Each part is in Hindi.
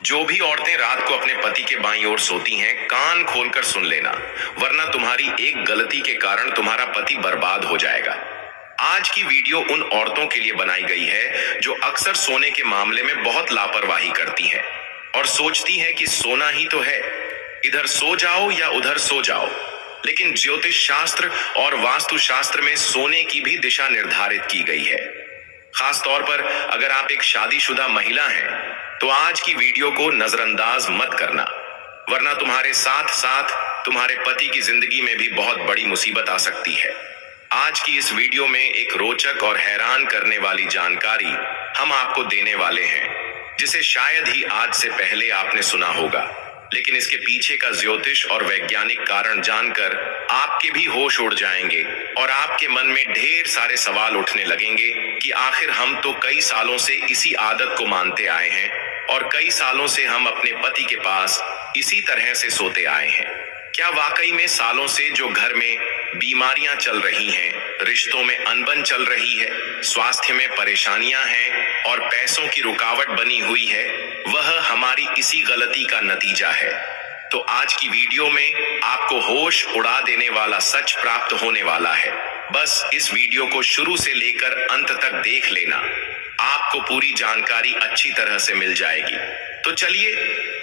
जो भी औरतें रात को अपने पति के बाईं ओर सोती हैं, कान खोलकर सुन लेना, वरना तुम्हारी एक गलती के कारण तुम्हारा पति बर्बाद हो जाएगा। आज की वीडियो उन औरतों के लिए बनाई गई है जो अक्सर सोने के मामले में बहुत लापरवाही करती हैं और सोचती हैं कि सोना ही तो है, इधर सो जाओ या उधर सो जाओ। लेकिन ज्योतिष शास्त्र और वास्तु शास्त्र में सोने की भी दिशा निर्धारित की गई है। खास तौर पर अगर आप एक शादीशुदा महिला हैं, तो आज की वीडियो को नजरअंदाज मत करना, वरना तुम्हारे साथ साथ तुम्हारे पति की जिंदगी में भी बहुत बड़ी मुसीबत आ सकती है। आज की इस वीडियो में एक रोचक और हैरान करने वाली जानकारी हम आपको देने वाले हैं, जिसे शायद ही आज से पहले आपने सुना होगा। लेकिन इसके पीछे का ज्योतिष और वैज्ञानिक कारण जानकर आपके भी होश उड़ जाएंगे और आपके मन में ढेर सारे सवाल उठने लगेंगे कि आखिर हम तो कई सालों से इसी आदत को मानते आए हैं और कई सालों से हम अपने पति के पास इसी तरह से सोते आए हैं। क्या वाकई में सालों से जो घर में बीमारियां चल रही हैं, रिश्तों में अनबन चल रही है, स्वास्थ्य में परेशानियां हैं और पैसों की रुकावट बनी हुई है, वह हमारी इसी गलती का नतीजा है? तो आज की वीडियो में आपको होश उड़ा देने वाला सच प्राप्त होने वाला है। बस इस वीडियो को शुरू से लेकर अंत तक देख लेना, आपको पूरी जानकारी अच्छी तरह से मिल जाएगी। तो चलिए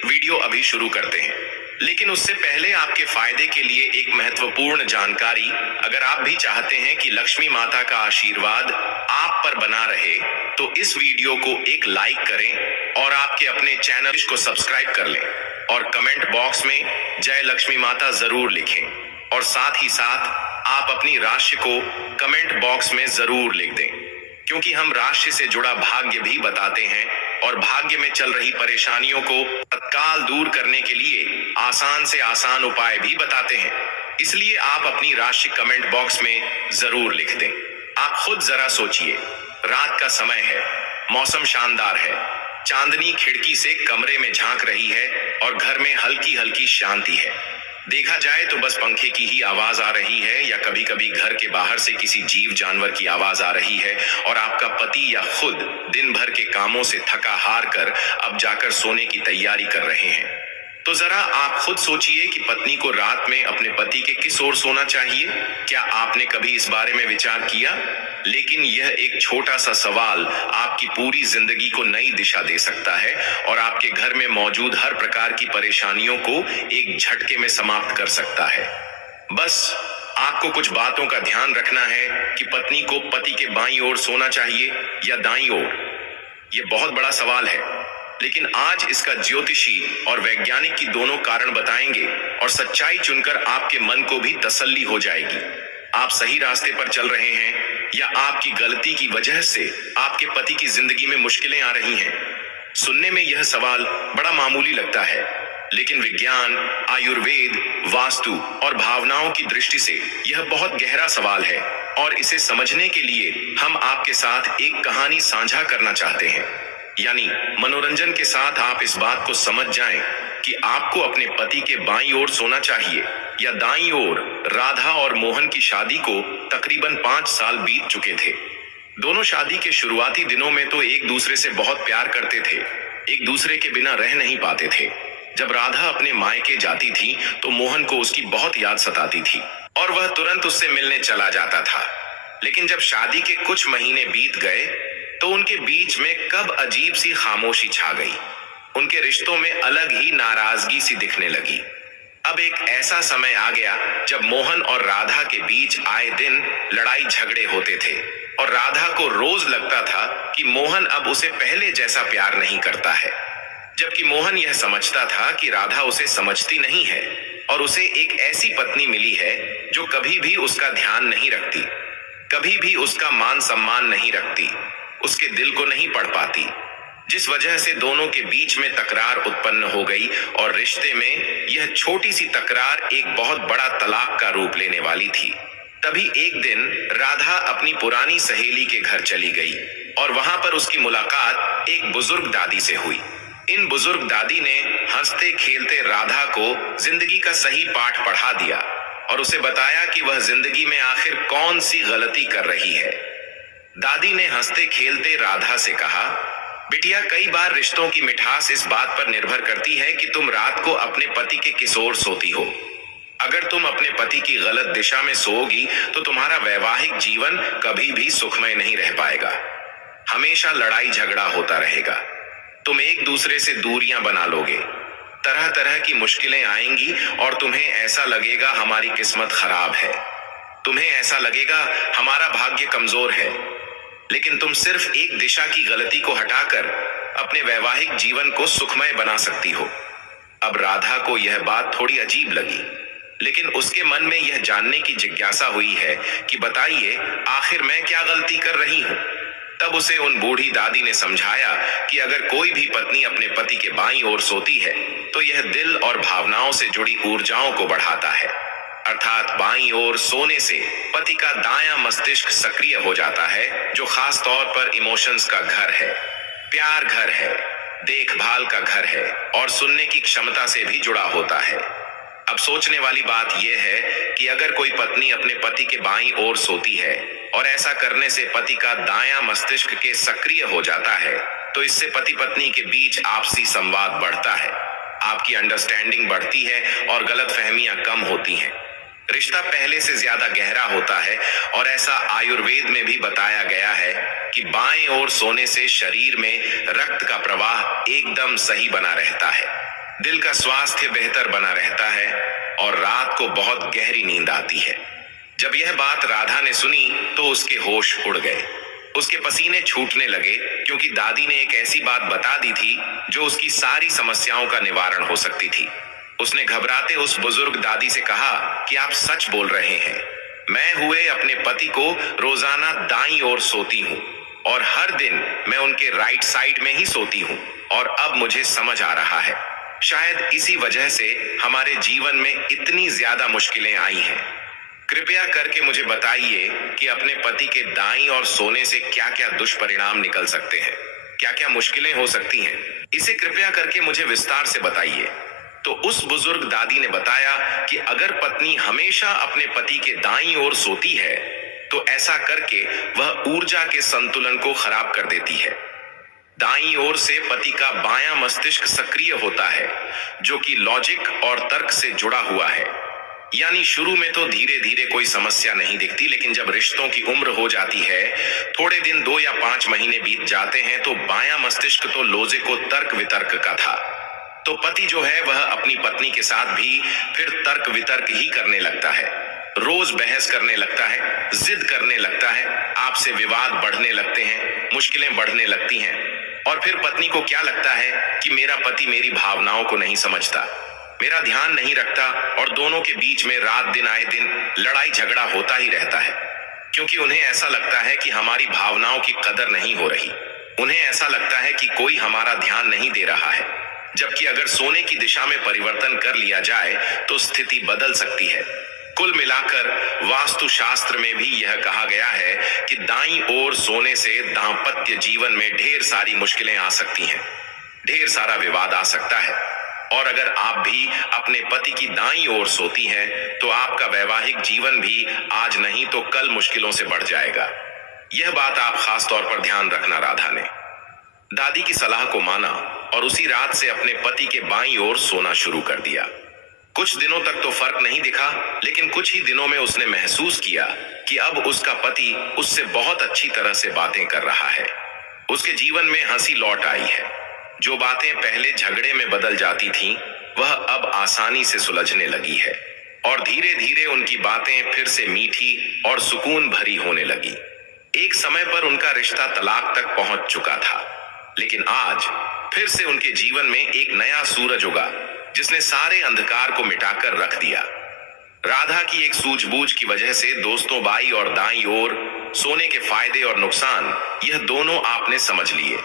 वीडियो अभी शुरू करते हैं। लेकिन उससे पहले आपके फायदे के लिए एक महत्वपूर्ण जानकारी, अगर आप भी चाहते हैं कि लक्ष्मी माता का आशीर्वाद आप पर बना रहे, तो इस वीडियो को एक लाइक करें और आपके अपने चैनल को सब्सक्राइब कर लें और कमेंट बॉक्स में जय लक्ष्मी माता जरूर लिखें और साथ ही साथ आप अपनी राशि को कमेंट बॉक्स में जरूर लिख दें, क्योंकि हम राशि से जुड़ा भाग्य भी बताते हैं और भाग्य में चल रही परेशानियों को तत्काल दूर करने के लिए आसान से आसान उपाय भी बताते हैं। इसलिए आप अपनी राशि कमेंट बॉक्स में जरूर लिख दें। आप खुद जरा सोचिए, रात का समय है, मौसम शानदार है, चांदनी खिड़की से कमरे में झांक रही है और घर में हल्की हल्की शांति है। देखा जाए तो बस पंखे की ही आवाज आ रही है या कभी कभी घर के बाहर से किसी जीव जानवर की आवाज आ रही है और आपका पति या खुद दिन भर के कामों से थका हार कर अब जाकर सोने की तैयारी कर रहे हैं। तो जरा आप खुद सोचिए कि पत्नी को रात में अपने पति के किस ओर सोना चाहिए। क्या आपने कभी इस बारे में विचार किया? लेकिन यह एक छोटा सा सवाल आपकी पूरी जिंदगी को नई दिशा दे सकता है और आपके घर में मौजूद हर प्रकार की परेशानियों को एक झटके में समाप्त कर सकता है। बस आपको कुछ बातों का ध्यान रखना है कि पत्नी को पति के बाईं ओर सोना चाहिए या दाईं ओर। यह बहुत बड़ा सवाल है, लेकिन आज इसका ज्योतिषी और वैज्ञानिक की दोनों कारण बताएंगे और सच्चाई चुनकर आपके मन को भी तसल्ली हो जाएगी। आप सही रास्ते पर चल रहे हैं या आपकी गलती की वजह से आपके पति की जिंदगी में मुश्किलें आ रही हैं। सुनने में यह सवाल बड़ा मामूली लगता है, लेकिन विज्ञान, आयुर्वेद, वास्तु और भावनाओं की दृष्टि से यह बहुत गहरा सवाल है और इसे समझने के लिए हम आपके साथ एक कहानी साझा करना चाहते हैं। यानी मनोरंजन के साथ आप इस बात को समझ जाएं कि आपको अपने पति के बाईं ओर सोना चाहिए या दाईं ओर। राधा और मोहन की शादी को तकरीबन 5 साल बीत चुके थे। दोनों शादी के शुरुआती दिनों में तो एक दूसरे से बहुत प्यार करते थे, एक दूसरे के बिना रह नहीं पाते थे। जब राधा अपने मायके जाती थी तो मोहन को उसकी बहुत याद सताती थी और वह तुरंत उससे मिलने चला जाता था। लेकिन जब शादी के कुछ महीने बीत गए तो उनके बीच में कब अजीब सी खामोशी छा गई। उनके रिश्तों में अलग ही नाराजगी सी दिखने लगी। अब एक ऐसा समय आ गया जब मोहन और राधा के बीच आए दिन लड़ाई झगड़े होते थे और राधा को रोज लगता था कि मोहन अब उसे पहले जैसा प्यार नहीं करता है, जबकि मोहन यह समझता था कि राधा उसे समझती नहीं है और उसे एक ऐसी पत्नी मिली है जो कभी भी उसका ध्यान नहीं रखती, कभी भी उसका मान सम्मान नहीं रखती, उसके दिल को नहीं पढ़ पाती, जिस वजह से दोनों के बीच में तकरार उत्पन्न हो गई और रिश्ते में यह छोटी सी तकरार एक बहुत बड़ा तलाक का रूप लेने वाली थी। तभी एक दिन राधा अपनी पुरानी सहेली के घर चली गई और वहां पर उसकी मुलाकात एक बुजुर्ग दादी से हुई। इन बुजुर्ग दादी ने हंसते खेलते राधा को जिंदगी का सही पाठ पढ़ा दिया और उसे बताया कि वह जिंदगी में आखिर कौन सी गलती कर रही है। दादी ने हंसते खेलते राधा से कहा, बिटिया, कई बार रिश्तों की मिठास इस बात पर निर्भर करती है कि तुम रात को अपने पति के किस ओर सोती हो। अगर तुम अपने पति की गलत दिशा में सोओगी तो तुम्हारा वैवाहिक जीवन कभी भी सुखमय नहीं रह पाएगा। हमेशा लड़ाई झगड़ा होता रहेगा। तुम एक दूसरे से दूरियां बना लोगे। तरह तरह की मुश्किलें आएंगी और तुम्हें ऐसा लगेगा हमारी किस्मत खराब है। तुम्हें ऐसा लगेगा हमारा भाग्य कमजोर है। लेकिन तुम सिर्फ एक दिशा की गलती को हटाकर अपने वैवाहिक जीवन को सुखमय बना सकती हो। अब राधा को यह बात थोड़ी अजीब लगी, लेकिन उसके मन में यह जानने की जिज्ञासा हुई है कि बताइए, आखिर मैं क्या गलती कर रही हूं। तब उसे उन बूढ़ी दादी ने समझाया कि अगर कोई भी पत्नी अपने पति के बाईं ओर सोती है तो यह दिल और भावनाओं से जुड़ी ऊर्जाओं को बढ़ाता है। अर्थात बाईं ओर सोने से पति का दायां मस्तिष्क सक्रिय हो जाता है, जो खास तौर पर इमोशंस का घर है, प्यार घर है, देखभाल का घर है और सुनने की क्षमता से भी जुड़ा होता है। अब सोचने वाली बात यह है कि अगर कोई पत्नी अपने पति के बाईं ओर सोती है और ऐसा करने से पति का दायां मस्तिष्क के सक्रिय हो जाता है, तो इससे पति पत्नी के बीच आपसी संवाद बढ़ता है, आपकी अंडरस्टैंडिंग बढ़ती है और गलतफहमियां कम होती हैं। रिश्ता पहले से ज्यादा गहरा होता है और ऐसा आयुर्वेद में भी बताया गया है कि बाएं ओर सोने से शरीर में रक्त का प्रवाह एकदम सही बना रहता है, दिल का स्वास्थ्य बेहतर बना रहता है और रात को बहुत गहरी नींद आती है। जब यह बात राधा ने सुनी तो उसके होश उड़ गए। उसके पसीने छूटने लगे, क्योंकि दादी ने एक ऐसी बात बता दी थी जो उसकी सारी समस्याओं का निवारण हो सकती थी। उसने घबराते उस बुजुर्ग दादी से कहा कि आप सच बोल रहे हैं। मैं हुए अपने पति को रोजाना दाईं ओर सोती हूँ और हर दिन मैं उनके राइट साइड में ही सोती हूँ, और अब मुझे समझ आ रहा है, शायद इसी वजह से हमारे जीवन में इतनी ज्यादा मुश्किलें आई हैं। कृपया करके मुझे बताइए कि अपने पति के दाईं ओर सोने से क्या क्या दुष्परिणाम निकल सकते हैं, क्या क्या मुश्किलें हो सकती हैं। इसे कृपया करके मुझे विस्तार से बताइए। तो उस बुजुर्ग दादी ने बताया कि अगर पत्नी हमेशा अपने पति के दाईं ओर सोती है तो ऐसा करके वह ऊर्जा के संतुलन को खराब कर देती है। दाईं ओर से पति का बायां मस्तिष्क सक्रिय होता है, जो कि लॉजिक और तर्क से जुड़ा हुआ है। यानी शुरू में तो धीरे धीरे कोई समस्या नहीं दिखती, लेकिन जब रिश्तों की उम्र हो जाती है, थोड़े दिन 2 या 5 महीने बीत जाते हैं, तो बायां मस्तिष्क तो लोजे को तर्क वितर्क का था, तो पति जो है वह अपनी पत्नी के साथ भी फिर तर्क वितर्क ही करने लगता है। रोज बहस करने लगता है, जिद करने लगता है, आपसे विवाद बढ़ने लगते हैं, मुश्किलें बढ़ने लगती हैं। और फिर पत्नी को क्या लगता है कि मेरा पति मेरी भावनाओं को नहीं समझता, मेरा ध्यान नहीं रखता, और दोनों के बीच में रात दिन आए दिन लड़ाई झगड़ा होता ही रहता है, क्योंकि उन्हें ऐसा लगता है कि हमारी भावनाओं की कदर नहीं हो रही। उन्हें ऐसा लगता है कि कोई हमारा ध्यान नहीं दे रहा है। जबकि अगर सोने की दिशा में परिवर्तन कर लिया जाए तो स्थिति बदल सकती है। कुल मिलाकर वास्तुशास्त्र में भी यह कहा गया है कि दाईं ओर सोने से दांपत्य जीवन में ढेर सारी मुश्किलें आ सकती हैं, ढेर सारा विवाद आ सकता है। और अगर आप भी अपने पति की दाईं ओर सोती हैं तो आपका वैवाहिक जीवन भी आज नहीं तो कल मुश्किलों से बढ़ जाएगा। यह बात आप खास तौर पर ध्यान रखना। राधा ने दादी की सलाह को माना और उसी रात से अपने पति के बाईं ओर सोना शुरू कर दिया। कुछ दिनों तक तो फर्क नहीं दिखा, लेकिन कुछ ही दिनों में उसने महसूस किया कि अब उसका पति उससे बहुत अच्छी तरह से बातें कर रहा है। उसके जीवन में हंसी लौट आई है। जो बातें पहले झगड़े में बदल जाती थीं, वह अब आसानी से सुलझने लगी है और धीरे धीरे उनकी बातें फिर से मीठी और सुकून भरी होने लगी। एक समय पर उनका रिश्ता तलाक तक पहुंच चुका था, लेकिन आज फिर से उनके जीवन में एक नया सूरज उगा, जिसने सारे अंधकार को मिटाकर रख दिया। राधा की एक सूझबूझ की वजह से दोस्तों बाईं और दाईं ओर सोने के फायदे और नुकसान यह दोनों आपने समझ लिए,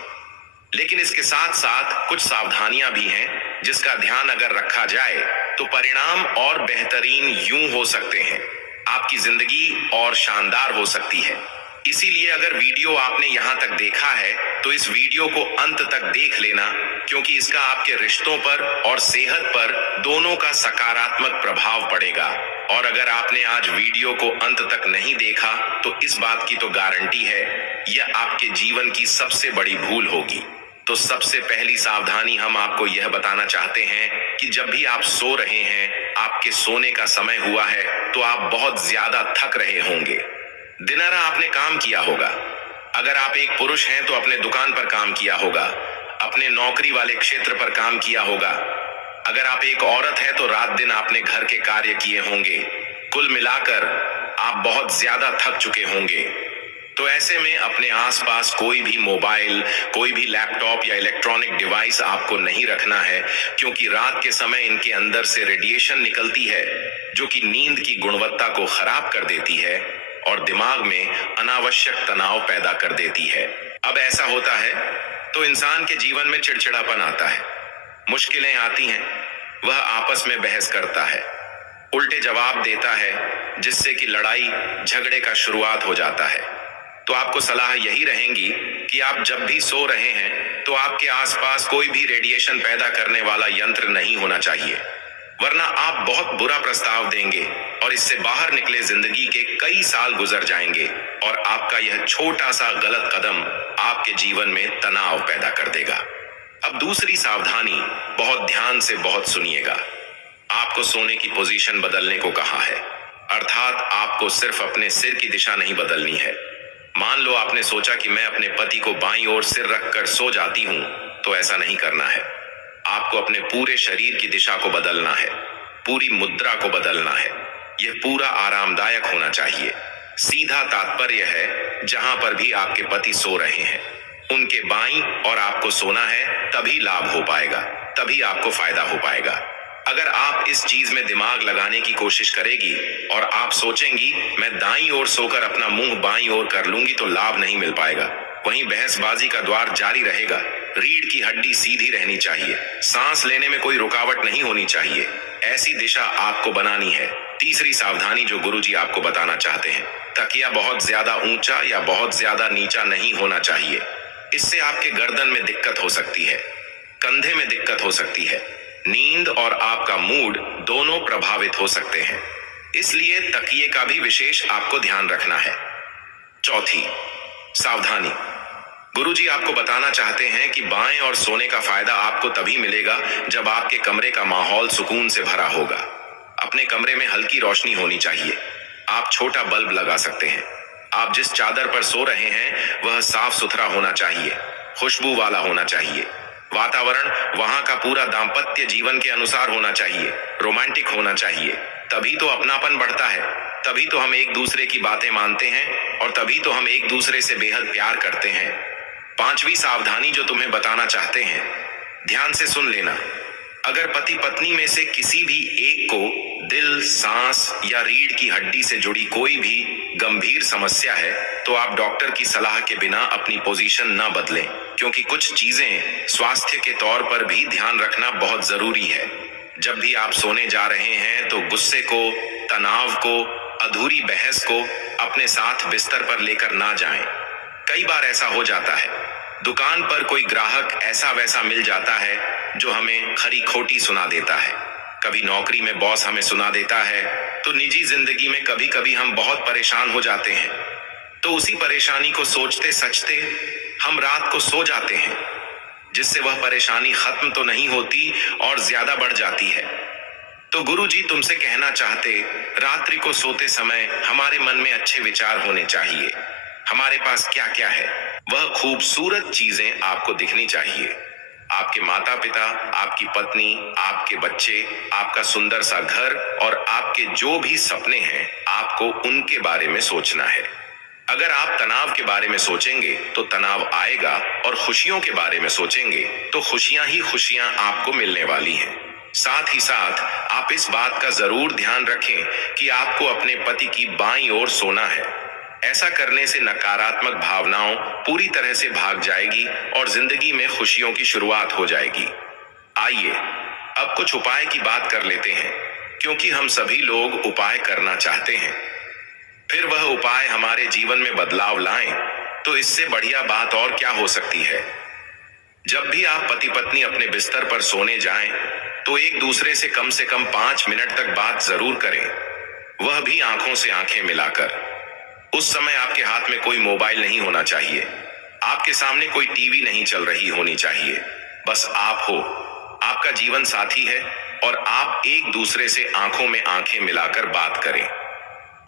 लेकिन इसके साथ साथ कुछ सावधानियां भी हैं जिसका ध्यान अगर रखा जाए तो परिणाम और बेहतरीन यूं हो सकते हैं, आपकी जिंदगी और शानदार हो सकती है। इसीलिए अगर वीडियो आपने यहां तक देखा है तो इस वीडियो को अंत तक देख लेना, क्योंकि इसका आपके रिश्तों पर और सेहत पर दोनों का सकारात्मक प्रभाव पड़ेगा। और अगर आपने आज वीडियो को अंत तक नहीं देखा तो इस बात की तो गारंटी है यह आपके जीवन की सबसे बड़ी भूल होगी। तो सबसे पहली सावधानी हम आपको यह बताना चाहते हैं कि जब भी आप सो रहे हैं, आपके सोने का समय हुआ है, तो आप बहुत ज्यादा थक रहे होंगे। दिनरा आपने काम किया होगा। अगर आप एक पुरुष हैं तो अपने दुकान पर काम किया होगा, अपने नौकरी वाले क्षेत्र पर काम किया होगा। अगर आप एक औरत हैं तो रात दिन आपने घर के कार्य किए होंगे। कुल मिलाकर आप बहुत ज्यादा थक चुके होंगे। तो ऐसे में अपने आसपास कोई भी मोबाइल, कोई भी लैपटॉप या इलेक्ट्रॉनिक डिवाइस आपको नहीं रखना है, क्योंकि रात के समय इनके अंदर से रेडिएशन निकलती है जो कि नींद की गुणवत्ता को खराब कर देती है और दिमाग में अनावश्यक तनाव पैदा कर देती है। अब ऐसा होता है तो इंसान के जीवन में चिड़चिड़ापन आता है, मुश्किलें आती हैं, वह आपस में बहस करता है, उल्टे जवाब देता है, जिससे कि लड़ाई झगड़े का शुरुआत हो जाता है। तो आपको सलाह यही रहेगी कि आप जब भी सो रहे हैं तो आपके आसपास कोई भी रेडिएशन पैदा करने वाला यंत्र नहीं होना चाहिए, वरना आप बहुत बुरा प्रस्ताव देंगे और इससे बाहर निकले जिंदगी के कई साल गुजर जाएंगे और आपका यह छोटा सा गलत कदम आपके जीवन में तनाव पैदा कर देगा। अब दूसरी सावधानी, बहुत ध्यान से बहुत सुनिएगा। आपको सोने की पोजीशन बदलने को कहा है, अर्थात आपको सिर्फ अपने सिर की दिशा नहीं बदलनी है। मान लो आपने सोचा कि मैं अपने पति को बाईं ओर सिर रखकर सो जाती हूं, तो ऐसा नहीं करना है। आपको अपने पूरे शरीर की दिशा को बदलना है, पूरी मुद्रा को बदलना है। यह पूरा आरामदायक होना चाहिए। सीधा तात्पर्य है, जहां पर भी आपके पति सो रहे हैं उनके बाईं और आपको सोना है, तभी लाभ हो पाएगा, तभी आपको फायदा हो पाएगा। अगर आप इस चीज में दिमाग लगाने की कोशिश करेगी और आप सोचेंगी मैं दाईं ओर सोकर अपना मुंह बाईं ओर कर लूंगी, तो लाभ नहीं मिल पाएगा। वहीं बहसबाजी का द्वार जारी रहेगा। रीढ़ की हड्डी सीधी रहनी चाहिए, सांस लेने में कोई रुकावट नहीं होनी चाहिए। ऐसी दिशा आपको बनानी है। तीसरी सावधानी जो गुरुजी आपको बताना चाहते हैं, तकिया बहुत ज्यादा ऊंचा या बहुत ज्यादा नीचा नहीं होना चाहिए। इससे आपके गर्दन में दिक्कत हो सकती है, कंधे में दिक्कत हो सकती है, नींद और आपका मूड दोनों प्रभावित हो सकते हैं। इसलिए तकिए का भी विशेष आपको ध्यान रखना है। चौथी सावधानी, गुरुजी आपको बताना चाहते हैं कि बाएं और सोने का फायदा आपको तभी मिलेगा जब आपके कमरे का माहौल सुकून से भरा होगा। अपने कमरे में हल्की रोशनी होनी चाहिए। आप छोटा बल्ब लगा सकते हैं। आप जिस चादर पर सो रहे हैं वह साफ सुथरा होना चाहिए, खुशबू वाला होना चाहिए। वातावरण वहां का पूरा दाम्पत्य जीवन के अनुसार होना चाहिए, रोमांटिक होना चाहिए। तभी तो अपनापन बढ़ता है, तभी तो हम एक दूसरे की बातें मानते हैं और तभी तो हम एक दूसरे से बेहद प्यार करते हैं। पांचवी सावधानी जो तुम्हें बताना चाहते हैं, ध्यान से सुन लेना। अगर पति पत्नी में से किसी भी एक को दिल, सांस या रीढ़ की हड्डी से जुड़ी कोई भी गंभीर समस्या है, तो आप डॉक्टर की सलाह के बिना अपनी पोजीशन न बदलें, क्योंकि कुछ चीजें स्वास्थ्य के तौर पर भी ध्यान रखना बहुत जरूरी है। जब भी आप सोने जा रहे हैं तो गुस्से को, तनाव को, अधूरी बहस को अपने साथ बिस्तर पर लेकर ना जाएं। कई बार ऐसा हो जाता है, दुकान पर कोई ग्राहक ऐसा वैसा मिल जाता है जो हमें खरी खोटी सुना देता है। कभी नौकरी में बॉस हमें सुना देता है, तो निजी जिंदगी में कभी कभी हम बहुत परेशान हो जाते हैं। तो उसी परेशानी को सोचते सचते हम रात को सो जाते हैं, जिससे वह परेशानी खत्म तो नहीं होती और ज्यादा बढ़ जाती है। तो गुरुजी तुमसे कहना चाहते, रात्रि को सोते समय हमारे मन में अच्छे विचार होने चाहिए। हमारे पास क्या क्या है, वह खूबसूरत चीजें आपको दिखनी चाहिए। आपके माता पिता, आपकी पत्नी, आपके बच्चे, आपका सुंदर सा घर और आपके जो भी सपने हैं, आपको उनके बारे में सोचना है। अगर आप तनाव के बारे में सोचेंगे तो तनाव आएगा और खुशियों के बारे में सोचेंगे तो खुशियां ही खुशियां आपको मिलने वाली हैं। साथ ही साथ आप इस बात का जरूर ध्यान रखें कि आपको अपने पति की बाईं ओर सोना है। ऐसा करने से नकारात्मक भावनाओं पूरी तरह से भाग जाएगी और जिंदगी में खुशियों की शुरुआत हो जाएगी। आइए अब कुछ उपाय की बात कर लेते हैं, क्योंकि हम सभी लोग उपाय करना चाहते हैं। फिर वह उपाय हमारे जीवन में बदलाव लाएं, तो इससे बढ़िया बात और क्या हो सकती है। जब भी आप पति पत्नी अपने बिस्तर पर सोने जाएं, तो एक दूसरे से कम 5 मिनट तक बात जरूर करें, वह भी आंखों से आंखें मिलाकर। उस समय आपके हाथ में कोई मोबाइल नहीं होना चाहिए। आपके सामने कोई टीवी नहीं चल रही होनी चाहिए, बस आप हो। आपका जीवन साथी है और आप एक दूसरे से आंखों में आंखें मिलाकर बात करें।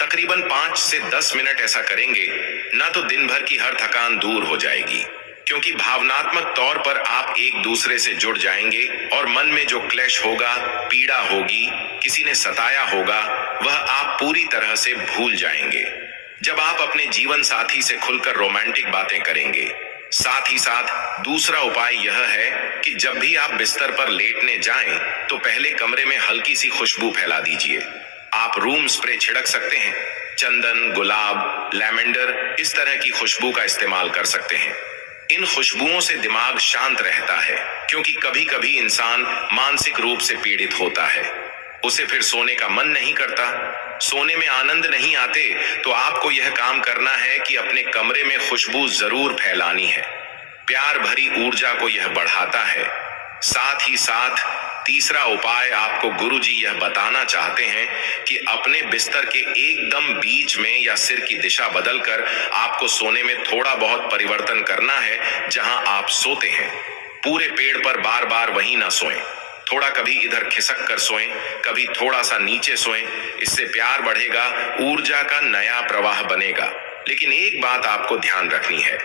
तकरीबन 5 से 10 मिनट ऐसा करेंगे ना तो दिन भर की हर थकान दूर हो जाएगी, क्योंकि भावनात्मक तौर पर आप एक दूसरे से जुड़ जाएंगे और मन में जो क्लेश होगा, पीड़ा होगी, किसी ने सताया होगा, वह आप पूरी तरह से भूल जाएंगे जब आप अपने जीवन साथी से खुलकर रोमांटिक बातें करेंगे। साथ ही साथ दूसरा उपाय यह है कि जब भी आप बिस्तर पर लेटने जाएं तो पहले कमरे में हल्की सी खुशबू फैला दीजिए। आप रूम स्प्रे छिड़क सकते हैं, चंदन, गुलाब, लैवेंडर, इस तरह की खुशबू का इस्तेमाल कर सकते हैं। इन खुशबुओं से दिमाग शांत रहता है, क्योंकि कभी कभी इंसान मानसिक रूप से पीड़ित होता है, उसे फिर सोने का मन नहीं करता, सोने में आनंद नहीं आते, तो आपको यह काम करना है कि अपने कमरे में खुशबू जरूर फैलानी है। प्यार भरी ऊर्जा को यह बढ़ाता है। साथ ही साथ तीसरा उपाय आपको गुरुजी यह बताना चाहते हैं कि अपने बिस्तर के एकदम बीच में या सिर की दिशा बदलकर आपको सोने में थोड़ा बहुत परिवर्तन करना है जहां आप सोते हैं। पूरे पेड़ पर बार बार वहीं ना सोएं, थोड़ा कभी इधर खिसक कर सोएं, कभी थोड़ा सा नीचे सोएं। इससे प्यार बढ़ेगा, ऊर्जा का नया प्रवाह बनेगा। लेकिन एक बात आपको ध्यान रखनी है,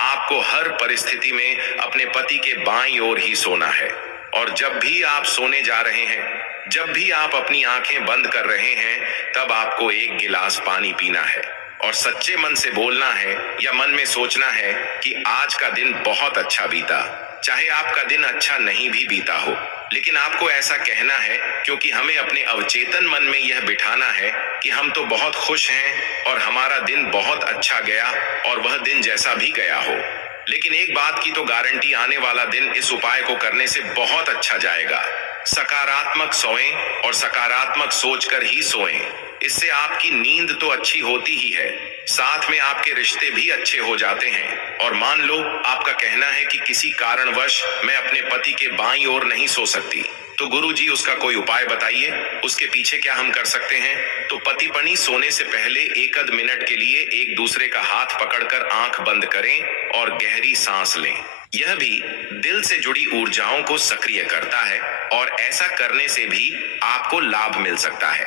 आपको हर परिस्थिति में अपने पति के बाईं ओर ही सोना है। और जब भी आप सोने जा रहे हैं, जब भी आप अपनी आंखें बंद कर रहे हैं, तब आपको एक गिलास पानी पीना है और सच्चे मन से बोलना है या मन में सोचना है कि आज का दिन बहुत अच्छा बीता। चाहे आपका दिन अच्छा नहीं भी बीता हो, लेकिन आपको ऐसा कहना है, क्योंकि हमें अपने अवचेतन मन में यह बिठाना है कि हम तो बहुत खुश हैं और हमारा दिन बहुत अच्छा गया और वह दिन जैसा भी गया हो। लेकिन एक बात की तो गारंटी, आने वाला दिन इस उपाय को करने से बहुत अच्छा जाएगा। सकारात्मक सोएं और सकारात्मक सोचकर ही सोएं। इससे आपकी नींद तो अच्छी होती ही है, साथ में आपके रिश्ते भी अच्छे हो जाते हैं। और मान लो आपका कहना है कि किसी कारणवश मैं अपने पति के बाईं ओर नहीं सो सकती, तो गुरुजी उसका कोई उपाय बताइए, उसके पीछे क्या हम कर सकते हैं। तो पति पत्नी सोने से पहले एक आध मिनट के लिए एक दूसरे का हाथ पकड़कर आंख बंद करें और गहरी सांस लें। यह भी दिल से जुड़ी ऊर्जाओं को सक्रिय करता है और ऐसा करने से भी आपको लाभ मिल सकता है।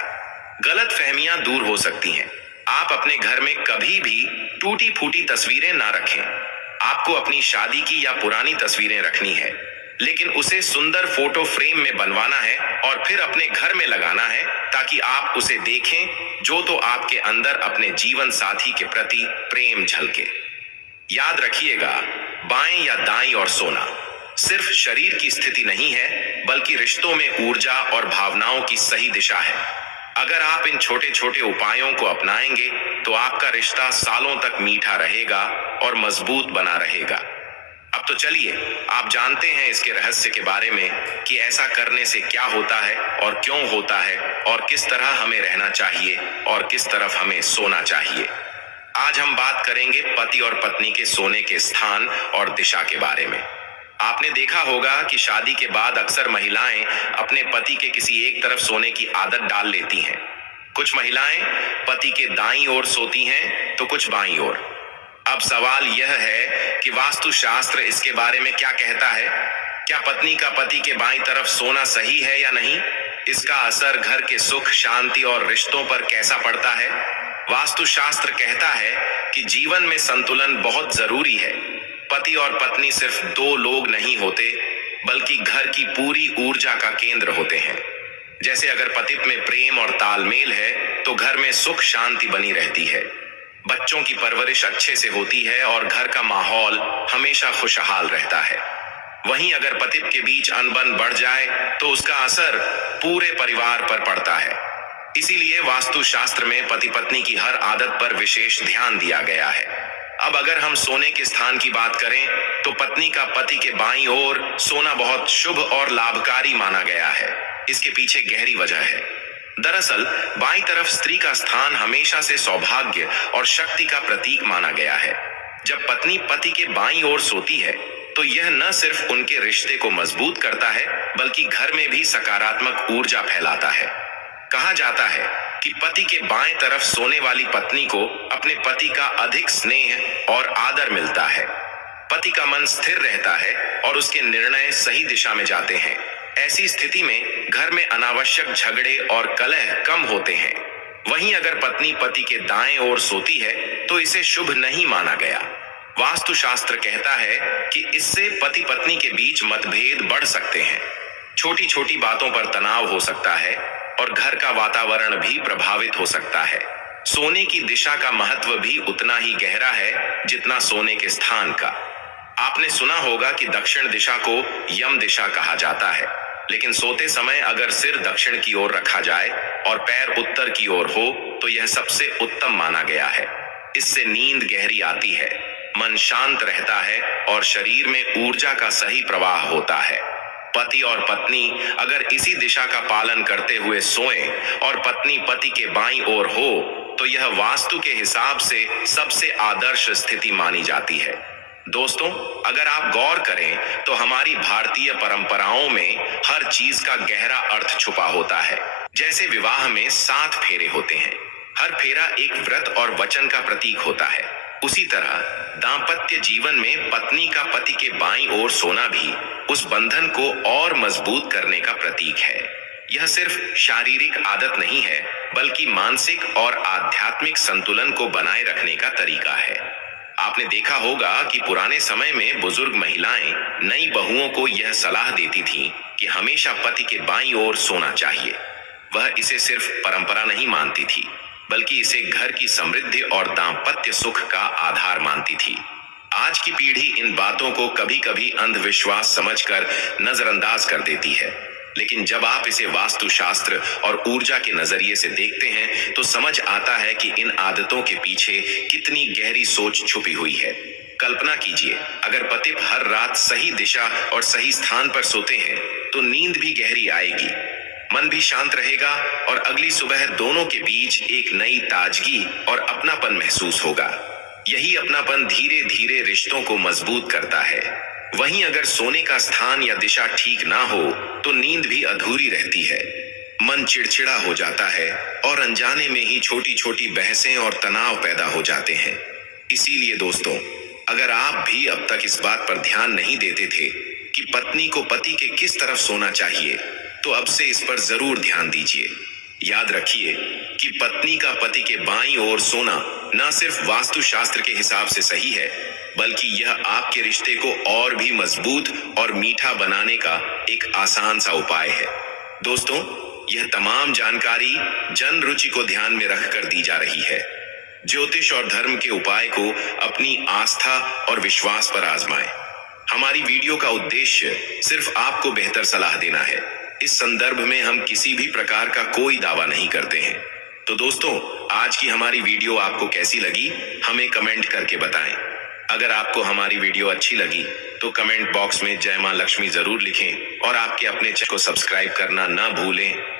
गलत फहमियां दूर हो सकती हैं। आप अपने घर में कभी भी टूटी फूटी तस्वीरें ना रखें। आपको अपनी शादी की या पुरानी तस्वीरें रखनी है, लेकिन उसे सुंदर फोटो फ्रेम में बनवाना है और फिर अपने घर में लगाना है, ताकि आप उसे देखें, जो तो आपके अंदर अपने जीवन साथी के प्रति प्रेम झलके। याद रखिएगा, बाएं या दाएं और सोना सिर्फ शरीर की स्थिति नहीं है, बल्कि रिश्तों में ऊर्जा और भावनाओं की सही दिशा है। अगर आप इन छोटे छोटे उपायों को अपनाएंगे तो आपका रिश्ता सालों तक मीठा रहेगा और मजबूत बना रहेगा। अब तो चलिए, आप जानते हैं इसके रहस्य के बारे में कि ऐसा करने से क्या होता है और क्यों होता है और किस तरह हमें रहना चाहिए और किस तरफ हमें सोना चाहिए। आज हम बात करेंगे पति और पत्नी के सोने के स्थान और दिशा के बारे में। आपने देखा होगा कि शादी के बाद अक्सर महिलाएं अपने पति के किसी एक तरफ सोने की आदत डाल लेती हैं। कुछ महिलाएं पति के दाईं ओर सोती हैं तो कुछ बाईं ओर। अब सवाल यह है कि वास्तुशास्त्र इसके बारे में क्या कहता है। क्या पत्नी का पति के बाईं तरफ सोना सही है या नहीं? इसका असर घर के सुख, शांति और रिश्तों पर कैसा पड़ता है? वास्तुशास्त्र कहता है कि जीवन में संतुलन बहुत जरूरी है। पति और पत्नी सिर्फ दो लोग नहीं होते, बल्कि घर की पूरी ऊर्जा का केंद्र होते हैं। जैसे अगर पति में प्रेम और तालमेल है तो घर में सुख शांति बनी रहती है, बच्चों की परवरिश अच्छे से होती है और घर का माहौल हमेशा खुशहाल रहता है। वहीं अगर पति के बीच अनबन बढ़ जाए तो उसका असर पूरे परिवार पर पड़ता है। इसीलिए वास्तुशास्त्र में पति पत्नी की हर आदत पर विशेष ध्यान दिया गया है। अब अगर हम सोने के स्थान की बात करें तो पत्नी का पति के बाईं ओर सोना बहुत शुभ और लाभकारी माना गया है। इसके पीछे गहरी वजह है। दरअसल बाईं तरफ स्त्री का स्थान हमेशा से सौभाग्य और शक्ति का प्रतीक माना गया है। जब पत्नी पति के बाईं ओर सोती है तो यह न सिर्फ उनके रिश्ते को मजबूत करता है, बल्कि घर में भी सकारात्मक ऊर्जा फैलाता है। कहा जाता है कि पति के बाएं तरफ सोने वाली पत्नी को अपने पति का अधिक स्नेह और आदर मिलता है। पति का मन स्थिर रहता है और उसके निर्णय सही दिशा में जाते हैं। ऐसी स्थिति में घर में अनावश्यक झगड़े और कलह कम होते हैं। वहीं अगर पत्नी पति के दाएं ओर सोती है तो इसे शुभ नहीं माना गया। वास्तुशास्त्र कहता है कि इससे पति पत्नी के बीच मतभेद बढ़ सकते हैं। छोटी छोटी बातों पर तनाव हो सकता है और घर का वातावरण भी प्रभावित हो सकता है। सोने की दिशा का महत्व भी उतना ही गहरा है जितना सोने के स्थान का। आपने सुना होगा कि दक्षिण दिशा को यम दिशा कहा जाता है, लेकिन सोते समय अगर सिर दक्षिण की ओर रखा जाए और पैर उत्तर की ओर हो तो यह सबसे उत्तम माना गया है। इससे नींद गहरी आती है, मन शांत रहता है और शरीर में ऊर्जा का सही प्रवाह होता है। पति और पत्नी अगर इसी दिशा का पालन करते हुए सोएं और पत्नी पति के बाईं ओर हो तो यह वास्तु के हिसाब से सबसे आदर्श स्थिति मानी जाती है। दोस्तों, अगर आप गौर करें तो हमारी भारतीय परंपराओं में हर चीज का गहरा अर्थ छुपा होता है। जैसे विवाह में 7 फेरे होते हैं, हर फेरा एक व्रत और वचन का प्रतीक होता है। उसी तरह दांपत्य जीवन में पत्नी का पति के बाईं ओर सोना भी उस बंधन को और मजबूत करने का प्रतीक है। यह सिर्फ शारीरिक आदत नहीं है, बल्कि मानसिक और आध्यात्मिक संतुलन को बनाए रखने का तरीका है। आपने देखा होगा कि पुराने समय में बुजुर्ग महिलाएं नई बहुओं को यह सलाह देती थीं कि हमेशा पति के बाईं ओर सोना चाहिए। वह इसे सिर्फ परंपरा नहीं मानती थी, बल्कि इसे घर की समृद्धि और दांपत्य सुख का आधार मानती थी। आज की पीढ़ी इन बातों को कभी कभी अंधविश्वास समझकर नजरअंदाज कर देती है, लेकिन जब आप इसे वास्तुशास्त्र और ऊर्जा के नजरिए से देखते हैं तो समझ आता है कि इन आदतों के पीछे कितनी गहरी सोच छुपी हुई है। कल्पना कीजिए, अगर पति हर रात सही दिशा और सही स्थान पर सोते हैं तो नींद भी गहरी आएगी, मन भी शांत रहेगा और अगली सुबह दोनों के बीच एक नई ताजगी और अपनापन महसूस होगा। यही अपनापन धीरे धीरे रिश्तों को मजबूत करता है। वहीं अगर सोने का स्थान या दिशा ठीक ना हो तो नींद भी अधूरी रहती है, मन चिड़चिड़ा हो जाता है और अनजाने में ही छोटी छोटी बहसें और तनाव पैदा हो जाते हैं। इसीलिए दोस्तों, अगर आप भी अब तक इस बात पर ध्यान नहीं देते थे कि पत्नी को पति के किस तरफ सोना चाहिए, तो अब से इस पर जरूर ध्यान दीजिए। याद रखिए कि पत्नी का पति के बाईं ओर सोना न सिर्फ वास्तुशास्त्र के हिसाब से सही है, बल्कि यह आपके रिश्ते को और भी मजबूत और मीठा बनाने का एक आसान सा उपाय है। दोस्तों, यह तमाम जानकारी जन रुचि को ध्यान में रखकर दी जा रही है। ज्योतिष और धर्म के उपाय को अपनी आस्था और विश्वास पर आजमाएं। हमारी वीडियो का उद्देश्य सिर्फ आपको बेहतर सलाह देना है। इस संदर्भ में हम किसी भी प्रकार का कोई दावा नहीं करते हैं। तो दोस्तों, आज की हमारी वीडियो आपको कैसी लगी, हमें कमेंट करके बताएं। अगर आपको हमारी वीडियो अच्छी लगी तो कमेंट बॉक्स में जय मां लक्ष्मी जरूर लिखें और आपके अपने चैनल को सब्सक्राइब करना ना भूलें।